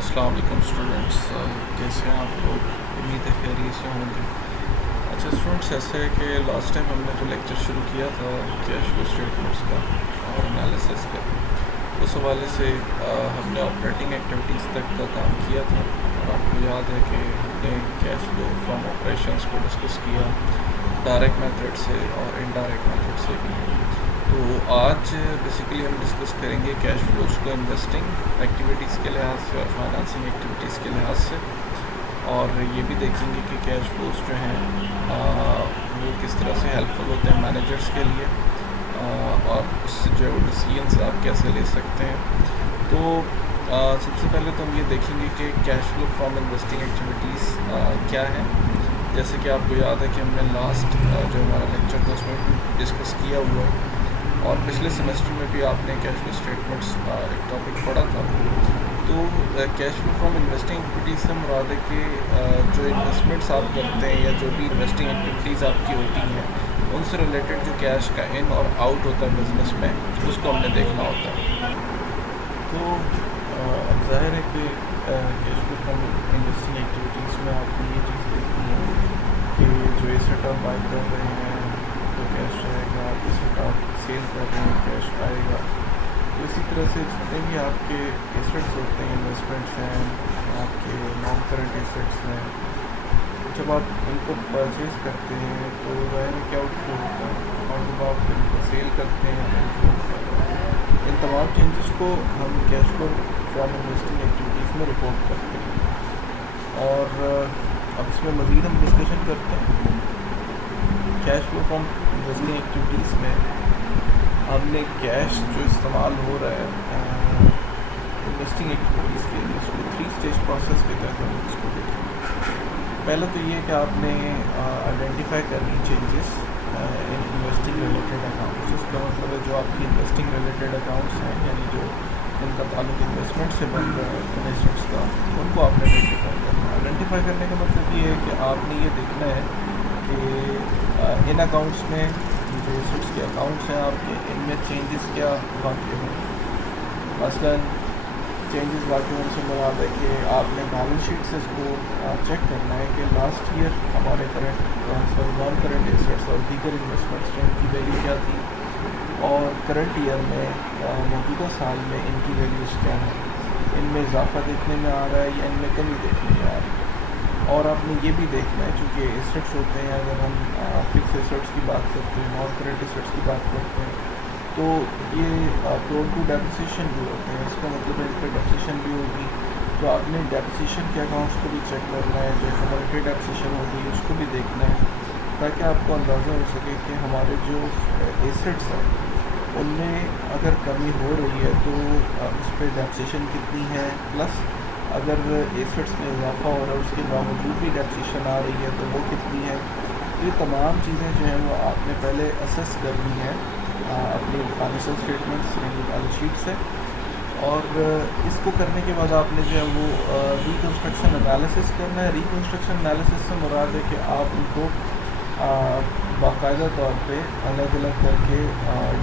अस्सलाम वालेकुम स्टूडेंट्स, कैसे हैं आप लोग। उम्मीद है खैरियत से होंगे। अच्छा स्टूडेंट्स, ऐसे है कि लास्ट टाइम हमने जो लेक्चर शुरू किया था कैश फ्लो स्टेटमेंट्स का और एनालिसिस का, उस हवाले से हमने ऑपरेटिंग एक्टिविटीज़ तक का काम किया था। और आपको याद है कि हमने कैश फ्लो फ्रॉम ऑपरेशंस को डिस्कस किया डायरेक्ट मेथड से और इनडायरेक्ट मेथड से भी। तो आज बेसिकली हम डिस्कस करेंगे कैश फ्लोज को इन्वेस्टिंग एक्टिविटीज़ के लिहाज से और फाइनेंसिंग एक्टिविटीज़ के लिहाज से, और ये भी देखेंगे कि कैश फ्लोज जो हैं वो किस तरह से हेल्पफुल होते हैं मैनेजर्स के लिए, और उससे जो है वो डिसीजंस आप कैसे ले सकते हैं। तो सबसे पहले तो हम ये देखेंगे कि cash flow from investing activities क्या है। जैसे कि आपको याद है कि हमने लास्ट जो हमारा लेक्चर था उसमें डिस्कस किया हुआ है, और पिछले सेमेस्टर में भी आपने कैश फ्लो स्टेटमेंट्स एक टॉपिक पढ़ा था। तो cash flow from investing activities से मुराद है कि जो इन्वेस्टमेंट्स आप करते हैं या जो भी इन्वेस्टिंग एक्टिविटीज़ आपकी होती हैं उनसे रिलेटेड जो कैश का इन और आउट होता है बिज़नेस में, उसको हमने देखना होता है। तो अब ज़ाहिर है कि cash flow from investing activities में आपको ये चीज़ देखनी है कि जो एसेट आप बाय कर रहे हैं तो कैश रहेगा, एसेट आप सेल कर रहे हैं कैश आएगा। तो इसी तरह से जितने भी आपके एसेट्स होते हैं, इन्वेस्टमेंट्स हैं, आपके नॉन करंट एसेट्स हैं, जब आप इनको परचेज़ करते हैं तो ज़ाहिर है कि आउटफ्लो होता है, और जब आप इनको सेल करते हैं तो इनफ्लो होता है। इन तमाम चेंजेस को हम cash flow from investing activities में रिपोर्ट करते हैं। और अब इसमें मज़ीद हम डिस्कशन करते हैं। Cash flow from investing activities में हमने कैश जो इस्तेमाल हो रहा है इन्वेस्टिंग एक्टिविटीज़ के लिए, उसको 3 स्टेज प्रोसेस के तहत हम उसको देखेंगे। पहला तो ये कि आपने आइडेंटिफाई करनी changes in investing related accounts. इसका मतलब है जो आपकी इन्वेस्टिंग रिलेटेड अकाउंट्स हैं, यानी जो जिनका ताल्लुक इन्वेस्टमेंट से बन रहा है इन्वेस्टमेंट्स का, उनको आपने आइडेंटिफाई करना है। आइडेंटिफाई करने का मतलब ये है कि आपने ये देखना है कि इन अकाउंट्स में जो एसेट्स के अकाउंट्स हैं आपके, इनमें चेंजेस क्या वाक़ई हैं। मसलन चेंजेस वाक़ई होने से मुराद है कि आपने बैलेंस शीट से इसको चेक करना है कि लास्ट ईयर हमारे नॉन करंट एसेट्स और दीगर इन्वेस्टमेंट्स की वैल्यू क्या थी, और करंट ईयर में मौजूदा साल में इनकी वैल्यूज़ क्या हैं, इनमें इजाफा देखने में आ रहा है या इनमें कमी देखने में आ रही है। और आपने ये भी देखना है, चूँकि एसेट्स होते हैं, अगर हम फिक्स एसेट्स की बात करते हैं, नॉन करंट एसेट्स की बात करते हैं, तो ये प्रोन टू डेप्रिसिएशन भी होते हैं। इसका मतलब है इन पर डेप्रिसिएशन भी होगी, तो आपने डेप्रिसिएशन के अकाउंट्स को भी चेक करना है। जो कमोडिटी डेप्रिसिएशन होगी उसको भी देखना है, ताकि आपको अंदाज़ा हो सके कि हमारे जो एसेट्स हैं उनमें अगर कमी हो रही है तो उस पर डेप्रिसिएशन कितनी है, प्लस अगर एसेट्स में इजाफा हो रहा है उसके बावजूद भी डेप्रिसिएशन आ रही है तो वो कितनी है। ये तमाम चीज़ें जो हैं वो आपने पहले असेस करनी है अपनी फाइनेंशियल स्टेटमेंट्स यानी बैलेंस शीट से। और इसको करने के बाद आपने जो है वो रिकन्स्ट्रक्शन एनालिसिस करना है। रिकन्स्ट्रक्शन एनालिसिस से मुराद है कि आप उनको बाकायदा तौर पे अलग अलग करके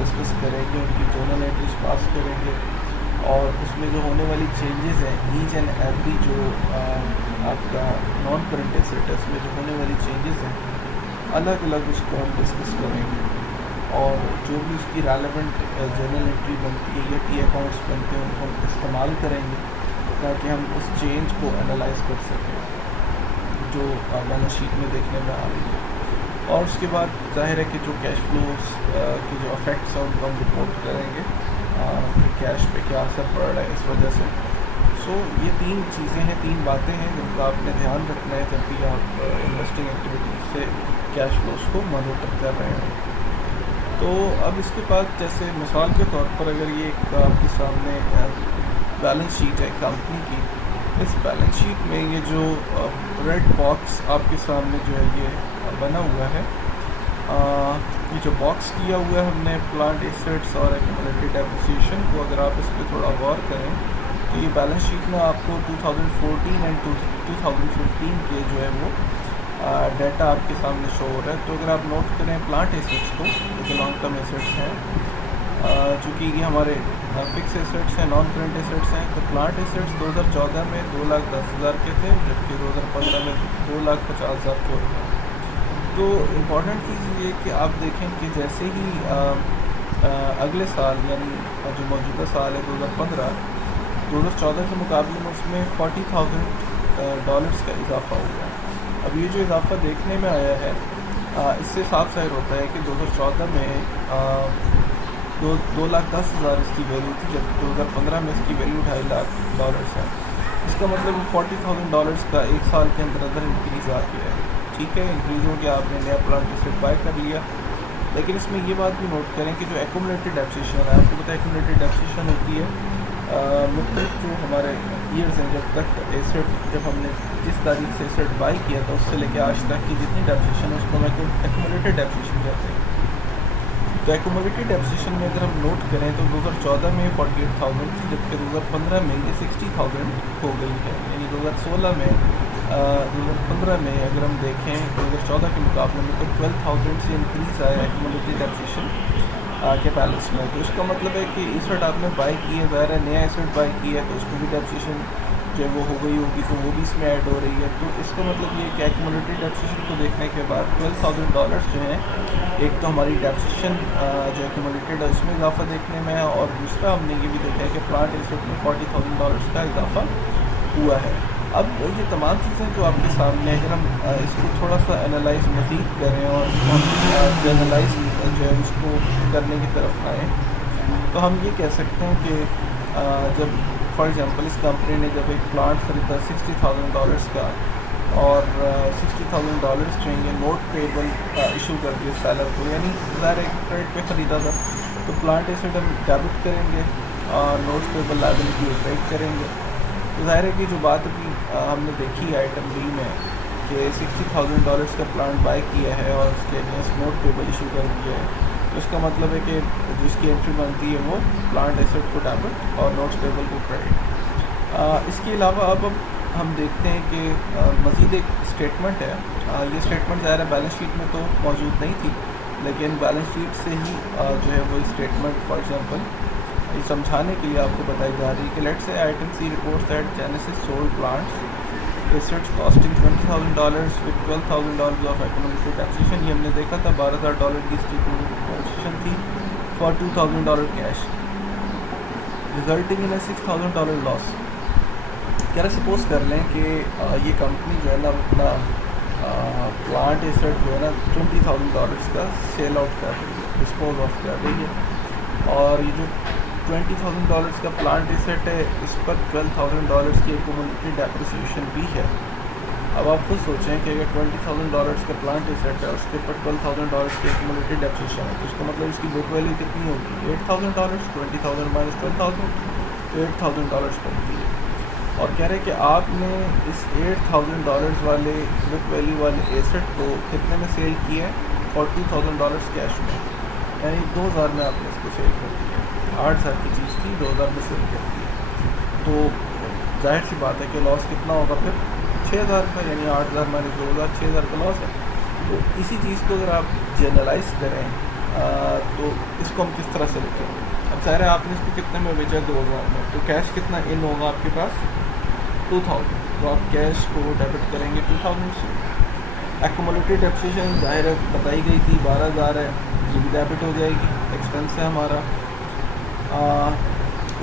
डिस्कस करेंगे, उनकी जर्नल एंट्रीज पास करेंगे, और उसमें जो होने वाली चेंजेस हैं ईच एंड एवरी जो आपका नॉन करंट एसेट है उसमें जो होने वाली चेंजेस हैं अलग अलग उसको हम डिस्कस करेंगे, और जो भी उसकी रेलेवेंट जर्नल एंट्री बनती है या टी अकाउंट्स बनते हैं उनको हम इस्तेमाल करेंगे ताकि हम उस चेंज को एनालाइज कर सकें जो बैलेंस शीट में देखने में आ रही है। और उसके बाद ज़ाहिर है कि जो कैश फ्लोज के जो इफ़ेक्ट्स हैं उनको हम रिपोर्ट करेंगे कि कैश पे क्या असर पड़ रहा है इस वजह से। सो ये 3 चीज़ें हैं, 3 बातें हैं जिनका आपने ध्यान रखना है जब भी आप इन्वेस्टिंग एक्टिविटीज़ से कैश फ्लोज को मॉनिटर कर रहे हैं। तो अब इसके बाद जैसे मिसाल के तौर पर अगर ये एक आपके सामने बैलेंस शीट है कंपनी की, इस बैलेंस शीट में ये जो रेड बॉक्स आपके सामने जो है ये बना हुआ है, ये जो बॉक्स किया हुआ है हमने प्लांट एसेट्स और एक्यूमुलेटेड डेप्रिसिएशन को, अगर आप इस पर थोड़ा गौर करें तो ये बैलेंस शीट में आपको 2014 एंड 2015 के जो है वो डाटा आपके सामने शो हो रहा है। तो अगर आप नोट करें प्लांट एसेट्स को, जो लॉन्ग टर्म एसेट्स हैं, चूँकि ये हमारे फिक्स एसेट्स हैं, नॉन करंट एसेट्स हैं। तो प्लांट एसेट्स 2014 में 2,10,000 के थे, जबकि 2015 में 2,50,000 के हो गए। तो इम्पॉर्टेंट चीज़ ये कि आप देखें कि जैसे ही अगले साल यानी जो मौजूदा साल है 2014 के मुकाबले में उसमें $40,000 का इजाफा हुआ। अब ये जो इजाफा देखने में आया है, इससे साफ ज़ाहिर होता है कि 2014 में 2,10,000 इसकी वैल्यू थी, जबकि 2015 में इसकी वैल्यू $2.5 लाख है। इसका मतलब $40,000 का एक साल के अंदर इंक्रीज़ आ गया है। ठीक है, इंक्रीज़ हो गया, आपने नया प्लांट एसेट बाय कर लिया। लेकिन इसमें ये बात भी नोट करें कि जो एक्यूमुलेटेड डेप्रिसिएशन है, आपको पता है एक्यूमुलेटेड डेप्रिसिएशन होती है मुख्तलिफ जो हमारे ईयर्स हैं, जब तक एसेट जब हमने जिस तारीख से एसेट बाई किया था उससे लेकर आज तक की जितनी डेप्रिसिएशन है उसको हम एक्यूमुलेटेड डेप्रिसिएशन कहते हैं। तो एक्यूमुलेटेड डेप्रिसिएशन में अगर हम नोट करें तो 2014 में 48,000 थी, जबकि 2015 में ये 60,000 हो गई है। यानी 2015 में अगर हम देखें 2014 के मुकाबले में तो 12,000 से इंक्रीज़ आया एक्यूमुलेटेड डेप्रिसिएशन के बैलेंस में। तो इसका मतलब है कि एसेट आपने बाई की है, ज़ाहिर है नया एसेट बाई किया है तो उसमें भी डेप्रिसिएशन जो है वो हो गई होगी, तो वो भी इसमें ऐड हो रही है। तो इसका मतलब ये कि एक्यूमुलेटेड डेप्रिसिएशन को देखने के बाद $12,000 जो है, एक तो हमारी डेप्रिसिएशन जो एक्यूमुलेटेड है उसमें इजाफा देखने में है, और दूसरा हमने ये भी देखा है कि प्लांट एसेट में $40,000 का इजाफा हुआ है। अब ये तमाम चीज़ें जो आपके सामने, अगर हम इसको थोड़ा सा एनालाइज मज़ीद करें और जनरलाइज जो है उसको करने की तरफ आएँ, तो हम ये कह सकते हैं कि जब फॉर एग्ज़ाम्पल इस कंपनी ने जब एक प्लांट ख़रीदा $60,000 का, और $60,000 जो है नोट पेबल इशू कर दिया सेलर को, यानी ज़ाहिर है क्रेडिट पे ख़रीदा था, तो प्लांट एसेट हम डेबिट करेंगे और नोट पेबल लायबिलिटी क्रेडिट करेंगे। तो ज़ाहिर है कि जो बात अभी हमने देखी आइटम बी में कि $60,000 का प्लांट बाय किया है और उसके अगेंस्ट नोट पेबल इशू कर दिया है, तो इसका मतलब है कि जिसकी एंट्री बनती है वो प्लांट एसेट को डेबिट और नोट्स पेबल को क्रेडिट। इसके अलावा अब हम देखते हैं कि मज़ीद एक स्टेटमेंट है। ये स्टेटमेंट ज़ाहिर है बैलेंस शीट में तो मौजूद नहीं थी, लेकिन बैलेंस शीट से ही जो है वो स्टेटमेंट फॉर एग्जांपल ये समझाने के लिए आपको बताई जा रही है कि let's say item C reports that Genesis sold plants assets costing $20,000 with $12,000 of accumulated depreciation. ये हमने देखा था $12,000 की इसकी डेप्रिसिएशन थी फॉर $2,000 कैश, रिजल्टिंग इन a $6,000 लॉस। कह रहे सपोज कर लें कि ये कंपनी जो है ना अपना प्लांट एसेट जो है ना $20,000 का सेल आउट कर रही है, डिस्पोज ऑफ कर रही है, और ये जो $20,000 का प्लांट एसेट है इस पर $12,000 की एक्यूमुलेटेड डेप्रिसिएशन भी है। अब आप खुद सोचें कि अगर $20,000 का प्लांट एसेट है उसके ऊपर $12,000 की एक्यूमुलेटेड डेप्रिसिएशन है, तो इसका मतलब इसकी बुक वैल्यू कितनी होगी? $8,000, 20,000 माइनस 12,000 तो $8,000 बनती है। और कह रहे हैं कि आपने इस $8,000 वाले बुक वैल्यू वाले एसेट को कितने में सेल किया है? और $2,000 कैश में, यानी 2,000 में आपने इसको सेल कर दिया। 8,000 की चीज़ थी, 2,000 में सेल कर दी। तो जाहिर सी बात है कि लॉस कितना होगा फिर? 6,000 का, यानी 8,000 माइनस 2,000, 6,000 का लॉस है। तो इसी चीज़ को अगर आप जनरलाइज करें तो इसको हम किस तरह से लिखेंगे? अब ज़ाहिर है आपने इसको कितने में बेचा? 2,000 में, तो कैश कितना इन होगा आपके पास? 2,000। तो आप कैश को डेबिट करेंगे 2,000 से। एक्यूमुलेटेड डेप्रिसिएशन ज़ाहिर है बताई गई थी 12,000 है, ये भी डेबिट हो जाएगी, एक्सपेंस है हमारा।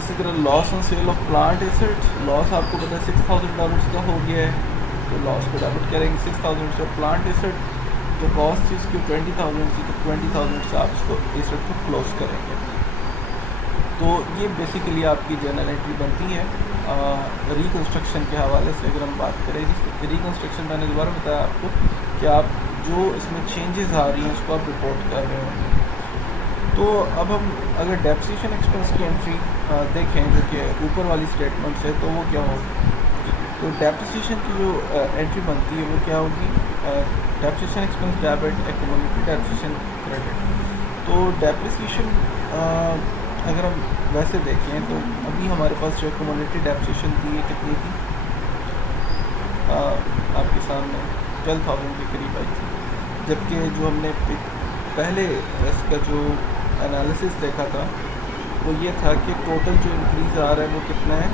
इसी तरह loss on sale of plant assets, loss आपको पता है $6,000 का हो गया है, तो लॉस को डेबिट करेंगे 6,000 से। प्लांट एसेट तो कॉस्ट थी इसकी 20,000 की, तो 20,000 से आप इसको एसेट को क्लोज करेंगे। तो ये बेसिकली आपकी जर्नल एंट्री बनती है। रिकन्स्ट्रक्शन के हवाले से अगर हम बात करें, रिकन्स्ट्रक्शन मैंने दोबारा बताया आपको कि आप जो इसमें चेंजेस आ रही हैं उसको आप रिपोर्ट कर रहे होंगे। तो अब हम अगर डेप्रिसिएशन एक्सपेंस की एंट्री देखें जो कि ऊपर वाली स्टेटमेंट से, तो वो क्या होगी? तो डेप्रिसिएशन की जो एंट्री बनती है वो क्या होगी? Depreciation expense debit, accumulated depreciation credit. तो डेप्रिसिएशन अगर हम वैसे देखें तो अभी हमारे पास जो एक्यूमुलेटेड डेप्रिसिएशन थी ये कितनी थी? आपके सामने 12,000 के करीब आई थी, जबकि जो हमने पहले इसका जो انالیسس دیکھا تھا وہ یہ تھا کہ ٹوٹل جو انکریز آ رہا ہے وہ کتنا ہے